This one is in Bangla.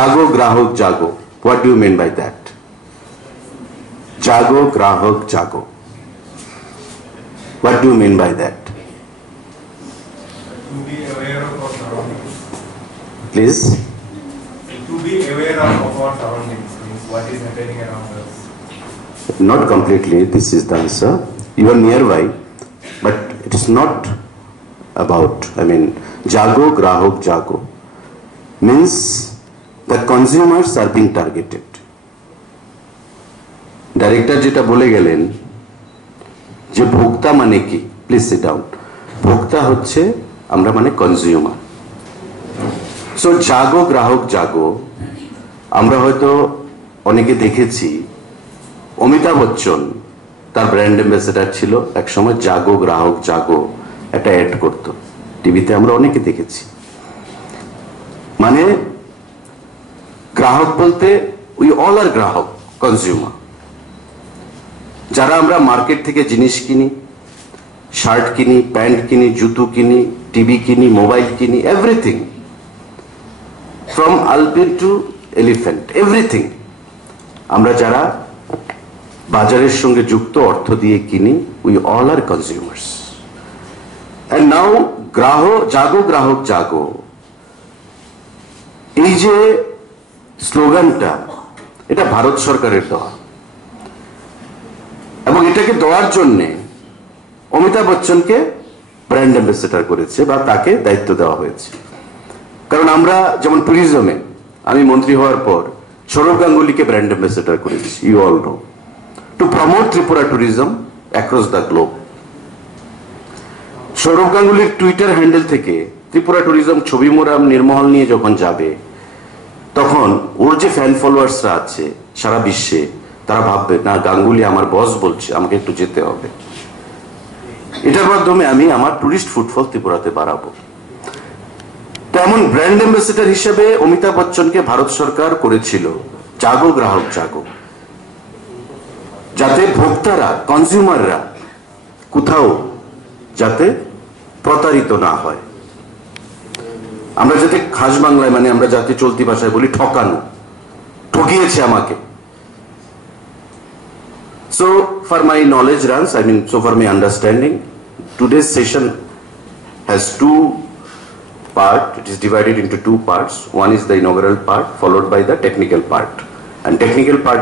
Jago Grahak Jago. What do you mean by that? Jago Grahak Jago. What do you mean by that? To be aware of our surroundings. Please. To be aware of our surroundings means what is happening around us. Not completely. This is the answer. You are nearby, but it is not about. Jago Grahak Jago means the consumers are being targeted. Director যেটা বলে গেলেন যে ভোক্তা মানে কি, প্লিজ সিট ডাউন। ভোক্তা হচ্ছে আমরা মানে কনজিউমার। সো জাগো গ্রাহক জাগো, আমরা হয়তো অনেকে দেখেছি অমিতাভ বচ্চন তার ব্র্যান্ড অ্যাম্বাসেডার ছিল, একসময় জাগো গ্রাহক জাগো একটা অ্যাড করত টিভিতে, আমরা অনেকে দেখেছি। মানে গ্রাহক বলতে উই অল আর গ্রাহক, কনজিউমার। যারা আমরা মার্কেট থেকে জিনিস কিনি, শার্ট কিনি, প্যান্ট কিনি, জুতো কিনি, টিভি কিনি, মোবাইল কিনি, এভরিথিং ফ্রম আলপিন টু এলিফ্যান্ট, এভরিথিং আমরা যারা বাজারের সঙ্গে যুক্ত অর্থ দিয়ে কিনি, we all are consumers. And now জাগো গ্রাহক জাগো, এই যে স্লোগানটা, এটা ভারত সরকারের দেওয়া, এবং এটাকে দেওয়ার জন্যে অমিতাভ বচ্চনকে ব্র্যান্ড অ্যাম্বাসেডার করেছে বা তাকে দায়িত্ব দেওয়া হয়েছে। কারণ আমরা যেমন ট্যুরিজমে আমি মন্ত্রী হওয়ার পর সৌরভ গাঙ্গুলিকে ব্র্যান্ড অ্যাম্বাসেডার করেছি, you all know, to promote Tripura tourism across the globe. Sourav গাঙ্গুলির টুইটার হ্যান্ডেল থেকে ত্রিপুরা ট্যুরিজম ছবি মোরাম নির্মহল নিয়ে যখন যাবে, তখন ওর যে ফ্যান ফলোয়ার্সরা আছে সারা বিশ্বে, তারা ভাববে না গাঙ্গুলি আমার বস বলছে, আমাকে একটু যেতে হবে। এটার মাধ্যমে আমি আমার টুরিস্ট ফুটফল ত্রিপুরাতে বাড়াবো। তেমন ব্র্যান্ড অ্যাম্বাসেডার হিসেবে অমিতাভ বচ্চনকে ভারত সরকার করেছিল জাগো গ্রাহক জাগো, যাতে ভোক্তারা, কনজিউমাররা কোথাও যাতে প্রতারিত না হয়। আমরা যাতে খাস বাংলায়, মানে আমরা যাতে চলতি ভাষায় বলি ঠকানো, ঠকিয়েছে আমাকে। So for my knowledge runs, so for my understanding, today's session has two parts. It is divided into two parts. One is the inaugural part, followed by the technical part. And technical part